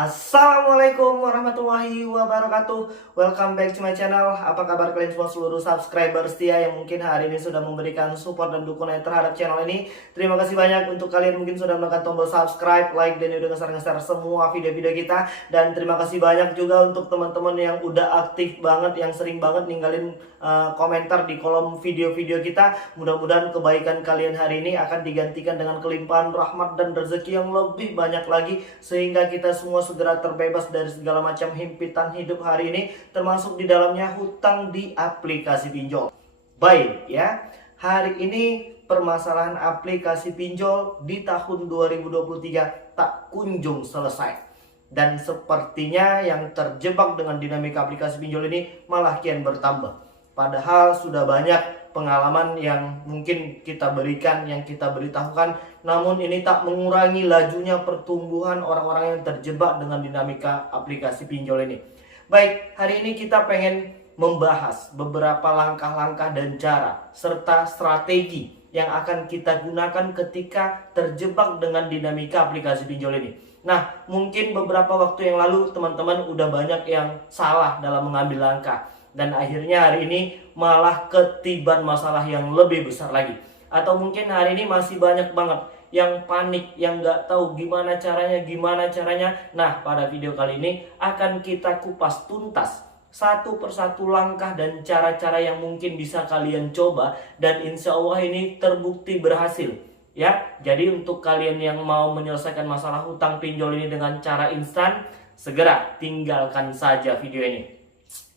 Assalamualaikum warahmatullahi wabarakatuh. Welcome back to my channel. Apa kabar kalian semua seluruh subscriber setia yang mungkin hari ini sudah memberikan support dan dukungan terhadap channel ini. Terima kasih banyak untuk kalian mungkin sudah menekan tombol subscribe, like, dan udah nge-share semua video-video kita. Dan terima kasih banyak juga untuk teman-teman yang udah aktif banget, yang sering banget ninggalin komentar di kolom video-video kita. Mudah-mudahan kebaikan kalian hari ini akan digantikan dengan kelimpahan rahmat dan rezeki yang lebih banyak lagi, sehingga kita semua segera terbebas dari segala macam himpitan hidup hari ini, termasuk di dalamnya hutang di aplikasi pinjol. Baik ya, hari ini permasalahan aplikasi pinjol di tahun 2023 tak kunjung selesai. Dan sepertinya yang terjebak dengan dinamika aplikasi pinjol ini malah kian bertambah. Padahal sudah banyak pengalaman yang mungkin kita berikan, yang kita beritahukan, namun ini tak mengurangi lajunya pertumbuhan orang-orang yang terjebak dengan dinamika aplikasi pinjol ini. Baik, hari ini kita pengen membahas beberapa langkah-langkah dan cara serta strategi yang akan kita gunakan ketika terjebak dengan dinamika aplikasi pinjol ini. Nah, mungkin beberapa waktu yang lalu teman-teman udah banyak yang salah dalam mengambil langkah, dan akhirnya hari ini malah ketiban masalah yang lebih besar lagi. Atau mungkin hari ini masih banyak banget yang panik, yang nggak tahu gimana caranya. Nah, pada video kali ini akan kita kupas tuntas satu persatu langkah dan cara-cara yang mungkin bisa kalian coba, dan insya Allah ini terbukti berhasil ya. Jadi untuk kalian yang mau menyelesaikan masalah hutang pinjol ini dengan cara instan, segera tinggalkan saja video ini.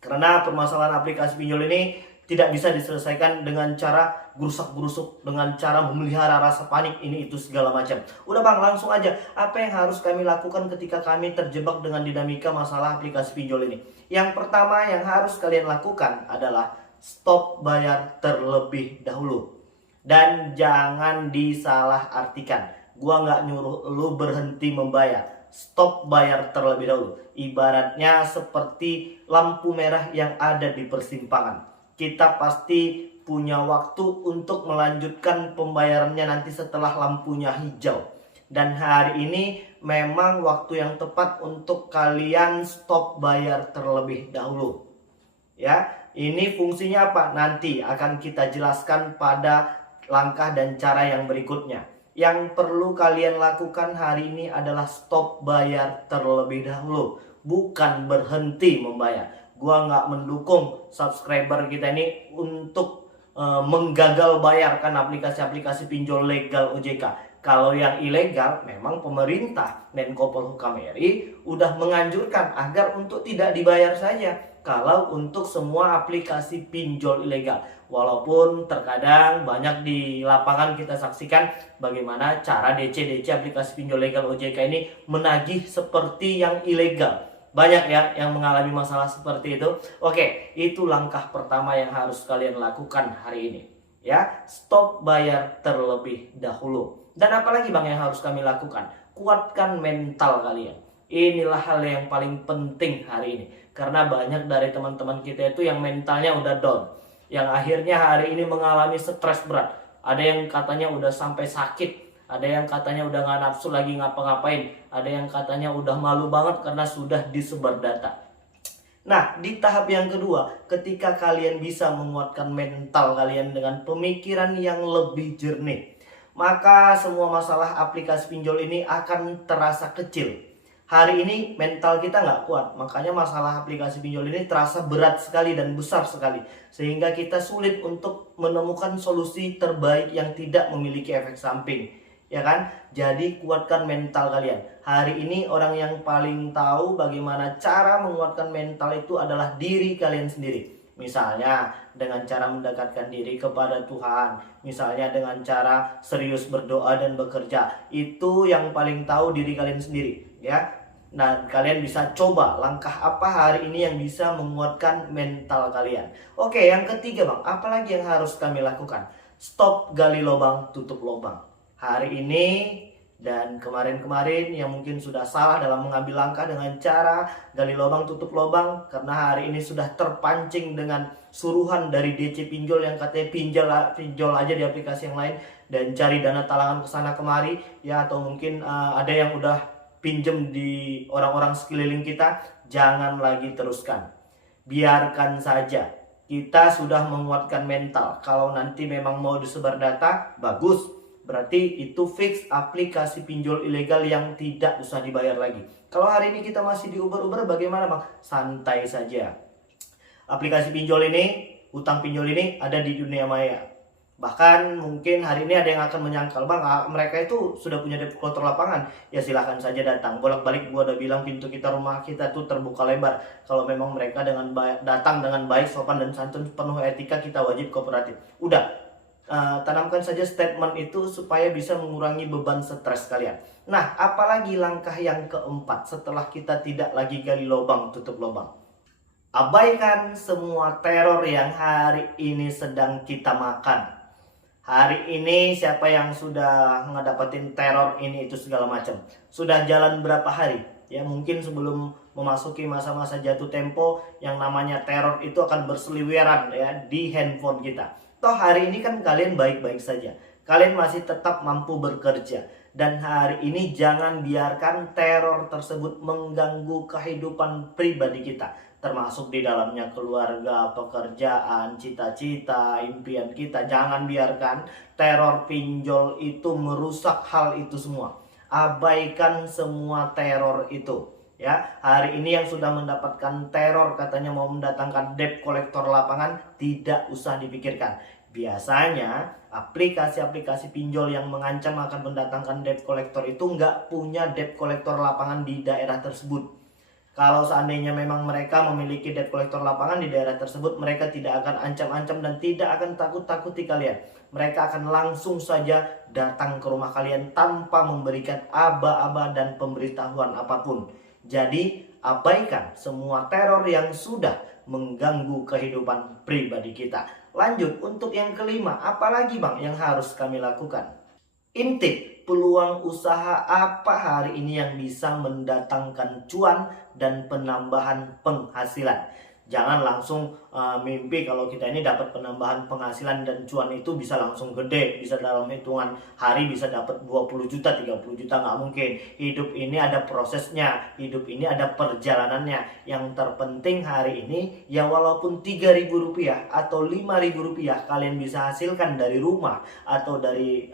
Karena permasalahan aplikasi pinjol ini tidak bisa diselesaikan dengan cara gerusak-gerusuk, dengan cara memelihara rasa panik ini itu segala macam. Udah bang, langsung aja. Apa yang harus kami lakukan ketika kami terjebak dengan dinamika masalah aplikasi pinjol ini? Yang pertama yang harus kalian lakukan adalah stop bayar terlebih dahulu. Dan jangan disalah-artikan. Gua nggak nyuruh lu berhenti membayar. Stop bayar terlebih dahulu. Ibaratnya seperti lampu merah yang ada di persimpangan. Kita pasti punya waktu untuk melanjutkan pembayarannya nanti setelah lampunya hijau. Dan hari ini memang waktu yang tepat untuk kalian stop bayar terlebih dahulu. Ya, ini fungsinya apa? Nanti akan kita jelaskan pada langkah dan cara yang berikutnya. Yang perlu kalian lakukan hari ini adalah stop bayar terlebih dahulu, bukan berhenti membayar. Gua nggak mendukung subscriber kita ini untuk menggagal bayarkan aplikasi-aplikasi pinjol legal OJK. Kalau yang ilegal, memang pemerintah Menko Polhukam RI udah menganjurkan agar untuk tidak dibayar saja. Kalau untuk semua aplikasi pinjol ilegal, walaupun terkadang banyak di lapangan kita saksikan bagaimana cara DC aplikasi pinjol legal OJK ini menagih seperti yang ilegal. Banyak ya yang mengalami masalah seperti itu. Oke, itu langkah pertama yang harus kalian lakukan hari ini. Ya, stop bayar terlebih dahulu. Dan apalagi bang yang harus kami lakukan? Kuatkan mental kalian. Inilah hal yang paling penting hari ini. Karena banyak dari teman-teman kita itu yang mentalnya udah down, yang akhirnya hari ini mengalami stres berat. Ada yang katanya udah sampai sakit, ada yang katanya udah gak nafsu lagi ngapa-ngapain, ada yang katanya udah malu banget karena sudah disebar data. Nah, di tahap yang kedua, ketika kalian bisa menguatkan mental kalian dengan pemikiran yang lebih jernih, maka semua masalah aplikasi pinjol ini akan terasa kecil. Hari ini mental kita nggak kuat, makanya masalah aplikasi pinjol ini terasa berat sekali dan besar sekali, sehingga kita sulit untuk menemukan solusi terbaik yang tidak memiliki efek samping, ya kan? Jadi kuatkan mental kalian. Hari ini orang yang paling tahu bagaimana cara menguatkan mental itu adalah diri kalian sendiri. Misalnya dengan cara mendekatkan diri kepada Tuhan, misalnya dengan cara serius berdoa dan bekerja. Itu yang paling tahu diri kalian sendiri, ya. Nah, kalian bisa coba langkah apa hari ini yang bisa menguatkan mental kalian. Oke, yang ketiga bang, apalagi yang harus kami lakukan? Stop gali lubang, tutup lubang. Hari ini dan kemarin-kemarin yang mungkin sudah salah dalam mengambil langkah dengan cara gali lubang, tutup lubang, karena hari ini sudah terpancing dengan suruhan dari DC pinjol yang katanya pinjol aja di aplikasi yang lain dan cari dana talangan kesana kemari, ya. Atau mungkin ada yang udah pinjem di orang-orang sekeliling kita, jangan lagi teruskan. Biarkan saja. Kita sudah menguatkan mental. Kalau nanti memang mau disebar data, bagus. Berarti itu fix aplikasi pinjol ilegal yang tidak usah dibayar lagi. Kalau hari ini kita masih diuber-uber, bagaimana bang? Santai saja. Aplikasi pinjol ini, utang pinjol ini ada di dunia maya. Bahkan mungkin hari ini ada yang akan menyangkal, bang, mereka itu sudah punya debt collector lapangan. Ya silahkan saja datang. Bolak-balik gua udah bilang pintu kita, rumah kita tuh terbuka lebar. Kalau memang mereka datang dengan baik, sopan dan santun, penuh etika, kita wajib kooperatif. Udah, tanamkan saja statement itu supaya bisa mengurangi beban stres kalian. Nah, apalagi langkah yang keempat setelah kita tidak lagi gali lubang, tutup lubang. Abaikan semua teror yang hari ini sedang kita makan. Hari ini siapa yang sudah ngedapetin teror ini itu segala macam? Sudah jalan berapa hari? Ya mungkin sebelum memasuki masa-masa jatuh tempo, yang namanya teror itu akan berseliweran ya di handphone kita. Toh hari ini kan kalian baik-baik saja. Kalian masih tetap mampu bekerja. Dan hari ini jangan biarkan teror tersebut mengganggu kehidupan pribadi kita, termasuk di dalamnya keluarga, pekerjaan, cita-cita, impian kita. Jangan biarkan teror pinjol itu merusak hal itu semua. Abaikan semua teror itu. Ya, hari ini yang sudah mendapatkan teror katanya mau mendatangkan debt collector lapangan, tidak usah dipikirkan. Biasanya aplikasi-aplikasi pinjol yang mengancam akan mendatangkan debt collector itu nggak punya debt collector lapangan di daerah tersebut. Kalau seandainya memang mereka memiliki debt collector lapangan di daerah tersebut, mereka tidak akan ancam-ancam dan tidak akan takut-takuti kalian. Mereka akan langsung saja datang ke rumah kalian tanpa memberikan aba-aba dan pemberitahuan apapun. Jadi abaikan semua teror yang sudah mengganggu kehidupan pribadi kita. Lanjut, untuk yang kelima, apalagi bang yang harus kami lakukan? Intip peluang usaha apa hari ini yang bisa mendatangkan cuan dan penambahan penghasilan. Jangan langsung mimpi kalau kita ini dapat penambahan penghasilan dan cuan itu bisa langsung gede, bisa dalam hitungan hari bisa dapat 20 juta, 30 juta, nggak mungkin. Hidup ini ada prosesnya, hidup ini ada perjalanannya. Yang terpenting hari ini ya walaupun 3.000 rupiah atau 5.000 rupiah kalian bisa hasilkan dari rumah atau dari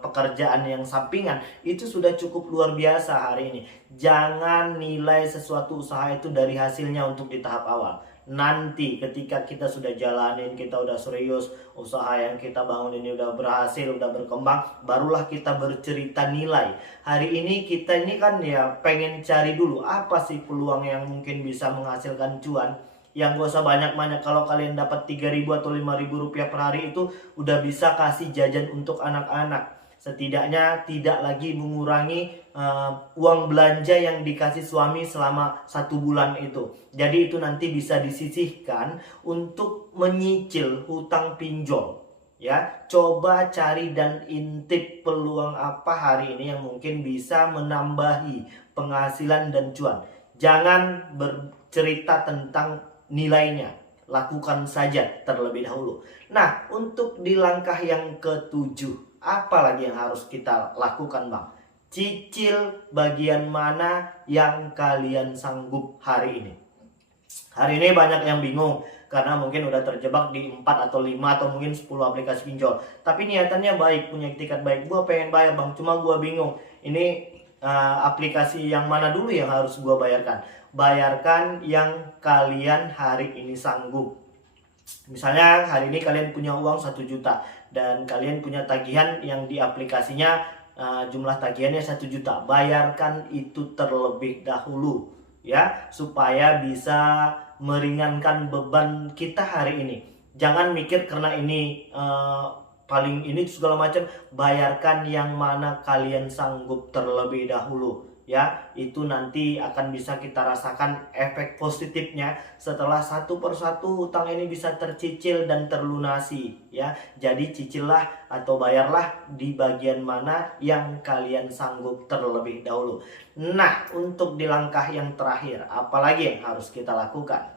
pekerjaan yang sampingan, itu sudah cukup luar biasa hari ini. Jangan nilai sesuatu usaha itu dari hasilnya untuk di tahap awal. Nanti ketika kita sudah jalanin, kita udah serius, usaha yang kita bangun ini udah berhasil, udah berkembang, barulah kita bercerita nilai. Hari ini kita ini kan ya pengen cari dulu apa sih peluang yang mungkin bisa menghasilkan cuan. Yang gak usah banyak-banyak. Kalau kalian dapat 3.000 atau 5.000 rupiah per hari itu udah bisa kasih jajan untuk anak-anak. Setidaknya tidak lagi mengurangi uang belanja yang dikasih suami selama 1 bulan itu. Jadi itu nanti bisa disisihkan untuk menyicil hutang pinjol. Ya, coba cari dan intip peluang apa hari ini yang mungkin bisa menambahi penghasilan dan cuan. Jangan bercerita tentang nilainya, lakukan saja terlebih dahulu. Nah, untuk di langkah yang ketujuh, apa lagi yang harus kita lakukan bang? Cicil bagian mana yang kalian sanggup hari ini. Hari ini banyak yang bingung karena mungkin udah terjebak di 4 atau 5 atau mungkin 10 aplikasi pinjol. Tapi niatannya baik, punya etikat baik. Gua pengen bayar bang, cuma gua bingung. Ini aplikasi yang mana dulu yang harus gua bayarkan? Bayarkan yang kalian hari ini sanggup. Misalnya hari ini kalian punya uang 1 juta dan kalian punya tagihan yang di aplikasinya jumlah tagihannya 1 juta. Bayarkan itu terlebih dahulu ya, supaya bisa meringankan beban kita hari ini. Jangan mikir karena ini paling ini segala macam. Bayarkan yang mana kalian sanggup terlebih dahulu. Ya, itu nanti akan bisa kita rasakan efek positifnya setelah satu persatu hutang ini bisa tercicil dan terlunasi ya. Jadi cicillah atau bayarlah di bagian mana yang kalian sanggup terlebih dahulu. Nah, untuk di langkah yang terakhir, apalagi yang harus kita lakukan?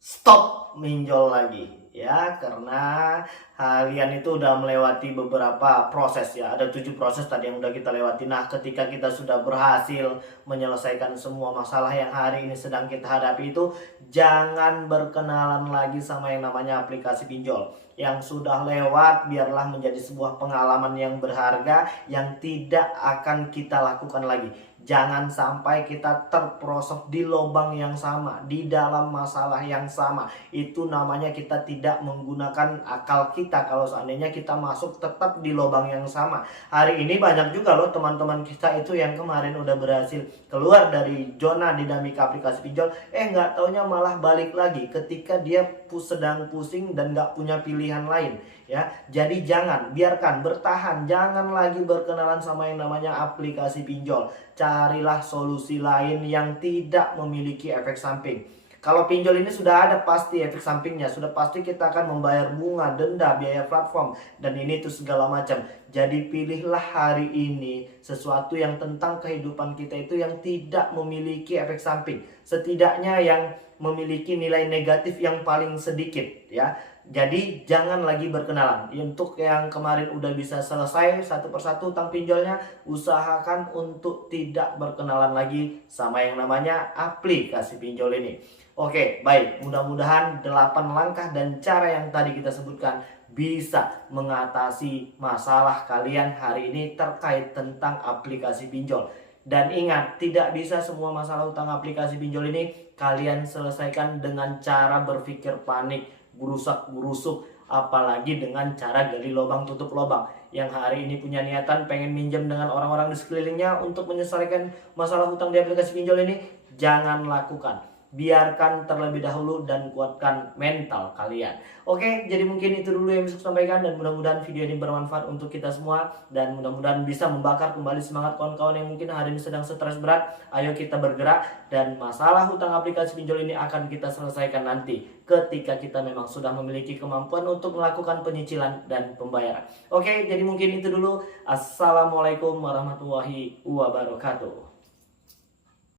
stop pinjol lagi ya, karena kalian itu udah melewati beberapa proses ya. Ada 7 proses tadi yang udah kita lewati. Nah, ketika kita sudah berhasil menyelesaikan semua masalah yang hari ini sedang kita hadapi itu, jangan berkenalan lagi sama yang namanya aplikasi pinjol. Yang sudah lewat biarlah menjadi sebuah pengalaman yang berharga yang tidak akan kita lakukan lagi. Jangan sampai kita terperosok di lubang yang sama, di dalam masalah yang sama. Itu namanya kita tidak menggunakan akal kita kalau seandainya kita masuk tetap di lubang yang sama. Hari ini banyak juga loh teman-teman kita itu yang kemarin udah berhasil keluar dari zona dinamika aplikasi pinjol, nggak taunya malah balik lagi ketika dia sedang pusing dan nggak punya pilihan lain ya. Jadi jangan, biarkan, bertahan, jangan lagi berkenalan sama yang namanya aplikasi pinjol. Carilah solusi lain yang tidak memiliki efek samping. Kalau pinjol ini sudah ada pasti efek sampingnya, sudah pasti kita akan membayar bunga, denda, biaya platform, dan ini tuh segala macam. Jadi pilihlah hari ini sesuatu yang tentang kehidupan kita itu yang tidak memiliki efek samping. Setidaknya yang memiliki nilai negatif yang paling sedikit ya. Jadi jangan lagi berkenalan. Untuk yang kemarin udah bisa selesai satu persatu utang pinjolnya, usahakan untuk tidak berkenalan lagi sama yang namanya aplikasi pinjol ini. Oke, baik. Mudah-mudahan 8 langkah dan cara yang tadi kita sebutkan bisa mengatasi masalah kalian hari ini terkait tentang aplikasi pinjol. Dan ingat, tidak bisa semua masalah utang aplikasi pinjol ini kalian selesaikan dengan cara berpikir panik, gurusak-gurusuk, apalagi dengan cara gali lubang tutup lubang. Yang hari ini punya niatan pengen minjem dengan orang-orang di sekelilingnya untuk menyelesaikan masalah hutang di aplikasi pinjol ini, jangan lakukan. Biarkan terlebih dahulu dan kuatkan mental kalian. Oke, jadi mungkin itu dulu yang bisa saya sampaikan, dan mudah-mudahan video ini bermanfaat untuk kita semua, dan mudah-mudahan bisa membakar kembali semangat kawan-kawan yang mungkin hari ini sedang stres berat. Ayo kita bergerak, dan masalah hutang aplikasi pinjol ini akan kita selesaikan nanti ketika kita memang sudah memiliki kemampuan untuk melakukan penyicilan dan pembayaran. Oke, jadi mungkin itu dulu. Assalamualaikum warahmatullahi wabarakatuh.